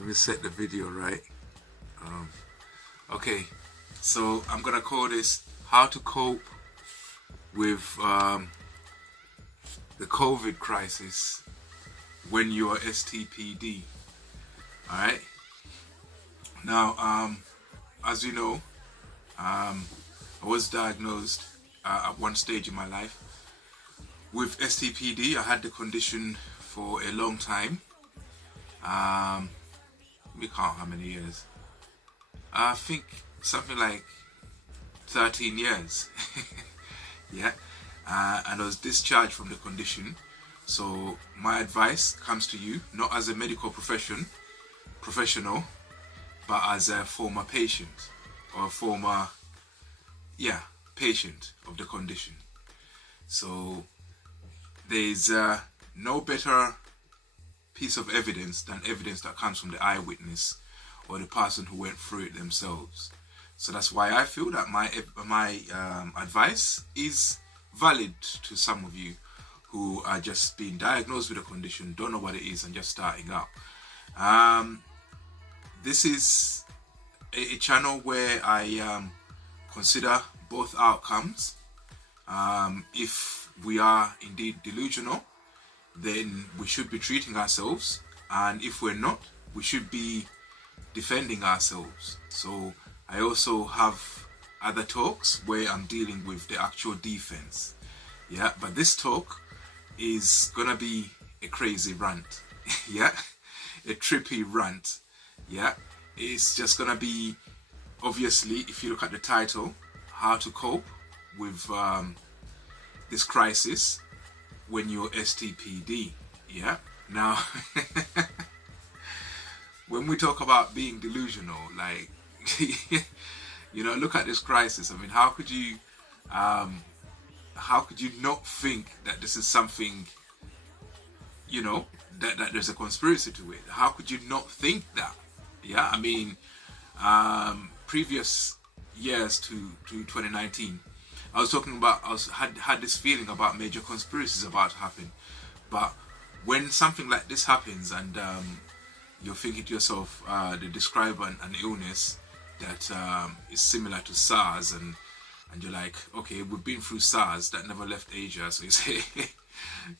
Let me set the video right. Okay, so I'm gonna call this how to cope with the COVID crisis when you are STPD. Alright, now as you know, I was diagnosed at one stage in my life with STPD. I had the condition for a long time. We count how many years. I think something like 13 years. Yeah, and I was discharged from the condition. So my advice comes to you, not as a medical professional, but as a former patient or a former, patient of the condition. So there's no better piece of evidence than evidence that comes from the eyewitness or the person who went through it themselves. So that's why I feel that my advice is valid to some of you who are just being diagnosed with a condition, don't know what it is, and just starting out. This is a channel where I consider both outcomes. If we are indeed delusional, then we should be treating ourselves, and if we're not, we should be defending ourselves. So I also have other talks where I'm dealing with the actual defense. Yeah, but this talk is gonna be a crazy rant. Yeah, a trippy rant. Yeah, it's just gonna be, obviously, if you look at the title, how to cope with this crisis when you're STPD. Yeah, now when we talk about being delusional, like look at this crisis. I mean, how could you not think that this is something, that there's a conspiracy to it? How could you not think that? Yeah, I mean, previous years to 2019, I was talking about, had this feeling about major conspiracies about to happen. But when something like this happens and you're thinking to yourself, they describe an illness that is similar to SARS, and you're like, okay, we've been through SARS, that never left Asia, so you say,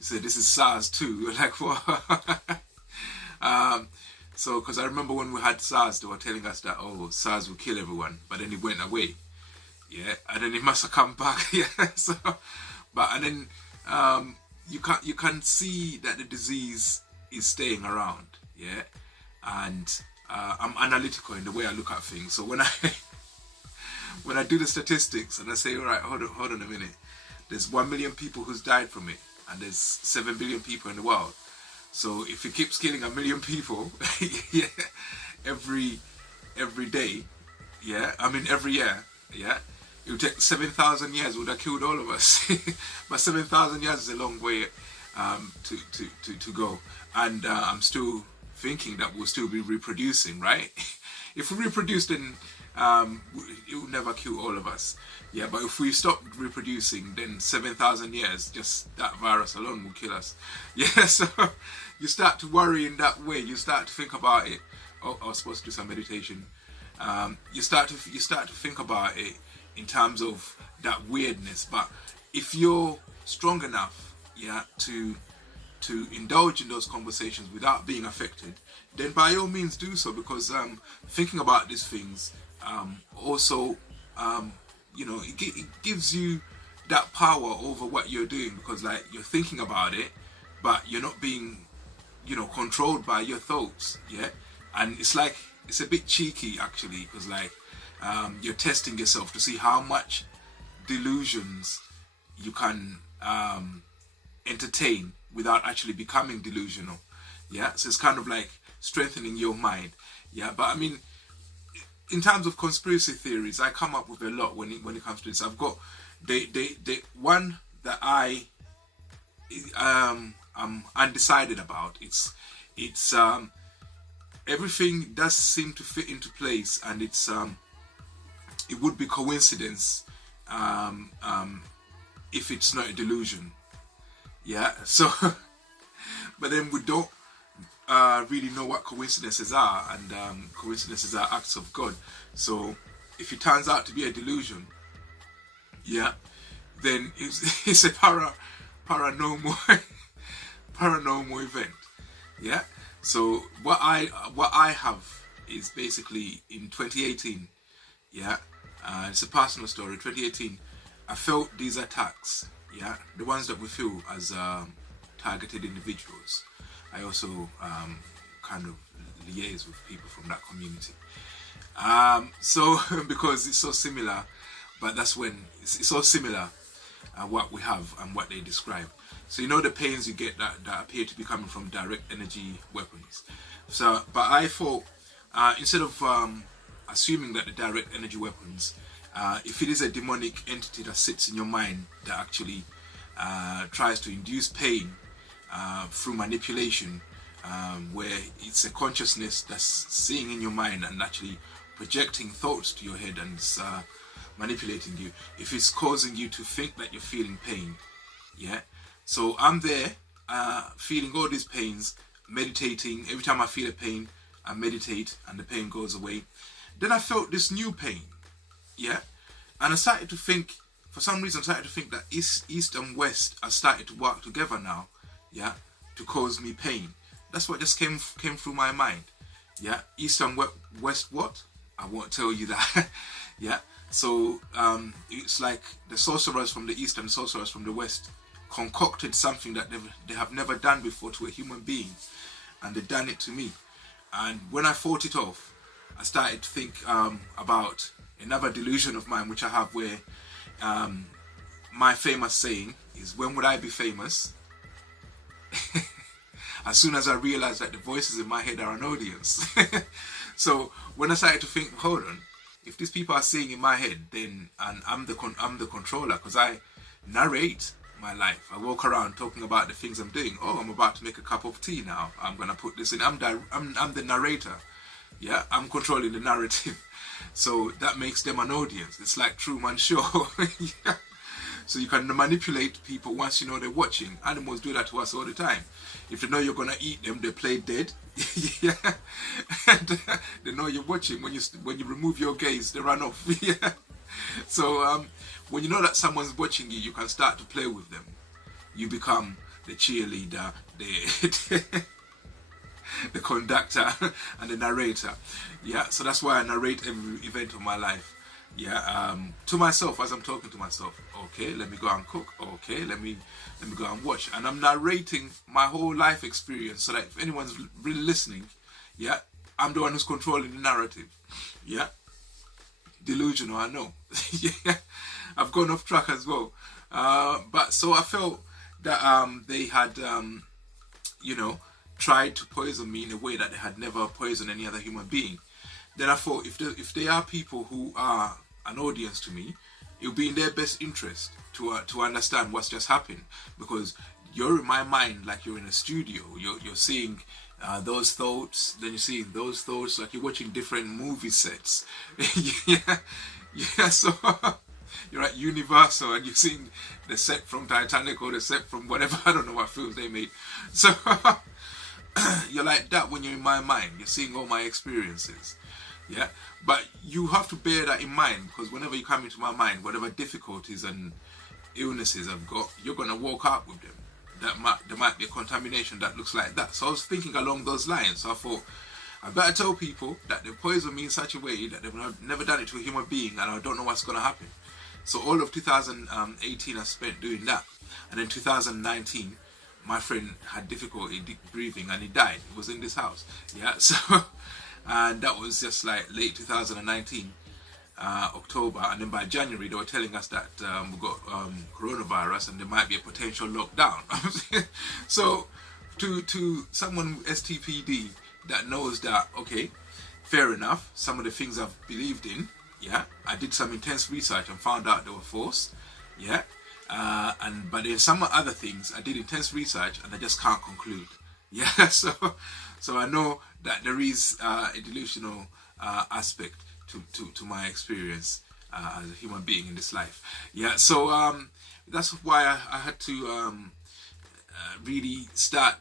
this is SARS too. You're like, what? So, because I remember when we had SARS, they were telling us that, SARS will kill everyone, but then it went away. Yeah, and then it must have come back. Yeah, so, and then you can see that the disease is staying around. Yeah, and I'm analytical in the way I look at things. So when I do the statistics and I say, all right, hold on a minute, there's 1 million people who's died from it, and there's 7 billion people in the world. So if it keeps killing 1 million people, yeah, every day, yeah, I mean every year, yeah, it would take 7,000 years, would have killed all of us. But 7,000 years is a long way to go, and I'm still thinking that we'll still be reproducing, right? If we reproduce, then it will never kill all of us. Yeah, but if we stop reproducing, then 7,000 years, just that virus alone will kill us. Yeah, so you start to worry in that way. You start to think about it. Oh, I was supposed to do some meditation. You start to think about it in terms of that weirdness. But if you're strong enough, yeah, to indulge in those conversations without being affected, then by all means do so, because thinking about these things also it gives you that power over what you're doing, because like you're thinking about it, but you're not being controlled by your thoughts. Yeah, and it's a bit cheeky actually, because like you're testing yourself to see how much delusions you can entertain without actually becoming delusional. Yeah, so it's kind of like strengthening your mind. Yeah, but I mean, in terms of conspiracy theories, I come up with a lot when it comes to this. I've got the one that I'm undecided about. It's everything does seem to fit into place, and it would be coincidence if it's not a delusion. Yeah, so but then we don't really know what coincidences are, and coincidences are acts of God. So if it turns out to be a delusion, yeah, then it's a paranormal paranormal event. Yeah. So what I have is basically in 2018. Yeah. It's a personal story. 2018, I felt these attacks. Yeah, the ones that we feel as targeted individuals. I also kind of liaise with people from that community. So because it's so similar, but that's when it's so similar what we have and what they describe. So you know the pains you get that appear to be coming from direct energy weapons. So, but I thought instead of assuming that the direct energy weapons, if it is a demonic entity that sits in your mind that actually tries to induce pain through manipulation, where it's a consciousness that's seeing in your mind and actually projecting thoughts to your head and manipulating you, if it's causing you to think that you're feeling pain, yeah. So I'm there feeling all these pains, meditating. Every time I feel a pain, I meditate and the pain goes away. Then I felt this new pain, yeah, and I started to think, for some reason I started to think that east and west are started to work together now, yeah, to cause me pain. That's what just came through my mind, yeah. East and west what? I won't tell you that. Yeah. So it's like the sorcerers from the east and the sorcerers from the west concocted something that they have never done before to a human being, and they done it to me. And when I fought it off, I started to think about another delusion of mine which I have, where my famous saying is, when would I be famous? As soon as I realized that the voices in my head are an audience. So when I started to think, hold on, if these people are saying in my head, then and I'm the controller, because I narrate my life. I walk around talking about the things I'm doing. Oh, I'm about to make a cup of tea now. I'm gonna put this in. I'm the narrator. Yeah, I'm controlling the narrative. So that makes them an audience. It's like Truman Show. Yeah. So you can manipulate people once you know they're watching. Animals do that to us all the time. If they know you're gonna eat them, they play dead. Yeah, and they know you're watching. When you remove your gaze, they run off. Yeah. So when you know that someone's watching you, you can start to play with them. You become the cheerleader, the conductor, and the narrator. Yeah. So that's why I narrate every event of my life. Yeah, to myself as I'm talking to myself. Okay, let me go and cook. Okay, let me go and watch. And I'm narrating my whole life experience, so that if anyone's really listening, yeah, I'm the one who's controlling the narrative. Yeah, delusional, I know. Yeah, I've gone off track as well. But so I felt that they had, you know, tried to poison me in a way that they had never poisoned any other human being. Then I thought, if they are people who are an audience to me, it would be in their best interest to understand what's just happened, because you're in my mind like you're in a studio. You're seeing those thoughts, then you're seeing those thoughts, like you're watching different movie sets. Yeah, yeah. So you're at Universal and you're seeing the set from Titanic or the set from whatever. I don't know what films they made. So you're like that when you're in my mind. You're seeing all my experiences. Yeah, but you have to bear that in mind, because whenever you come into my mind, whatever difficulties and illnesses I've got, you're gonna walk out with them. There might be a contamination that looks like that. So I was thinking along those lines. So I thought, I better tell people that they poison me in such a way that they've never done it to a human being, and I don't know what's gonna happen. So all of 2018 I spent doing that, and then 2019, my friend had difficulty breathing and he died. He was in this house. Yeah, so. And that was just like late 2019, October, and then by January they were telling us that we got coronavirus and there might be a potential lockdown. So to someone STPD that knows that, okay, fair enough, some of the things I've believed in, yeah, I did some intense research and found out they were false, yeah, but there's some other things I did intense research and I just can't conclude. Yeah, so I know that there is a delusional aspect to my experience as a human being in this life. Yeah, so that's why I had to really start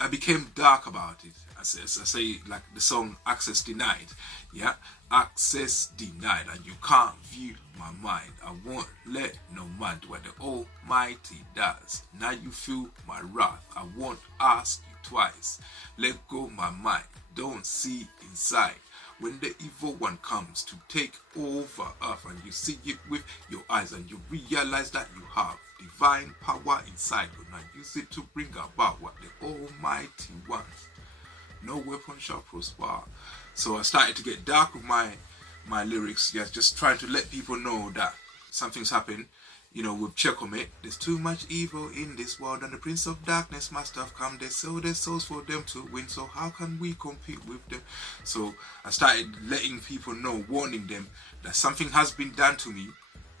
I became dark about it. I say like the song Access Denied. Yeah, access denied, and you can't view my mind. I won't let no man do what the Almighty does. Now you feel my wrath. I won't ask you twice. Let go my mind. Don't see inside. When the evil one comes to take over earth, and you see it with your eyes, and you realize that you have divine power inside you, now use it to bring about what the Almighty wants. No weapon shall prosper. So I started to get dark with my lyrics, yeah, just trying to let people know that something's happened. You know, with Checkmate, there's too much evil in this world, and the Prince of Darkness must have come. They sell their souls for them to win, so how can we compete with them? So I started letting people know, warning them that something has been done to me,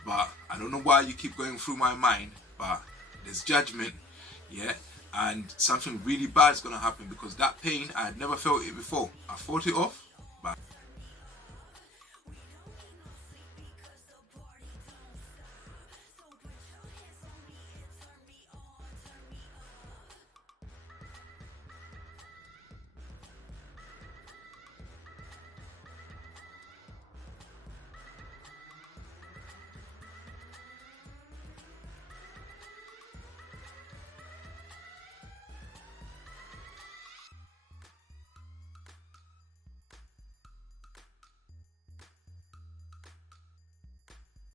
but I don't know why you keep going through my mind, but there's judgment, yeah, and something really bad is going to happen, because that pain, I had never felt it before. I fought it off, but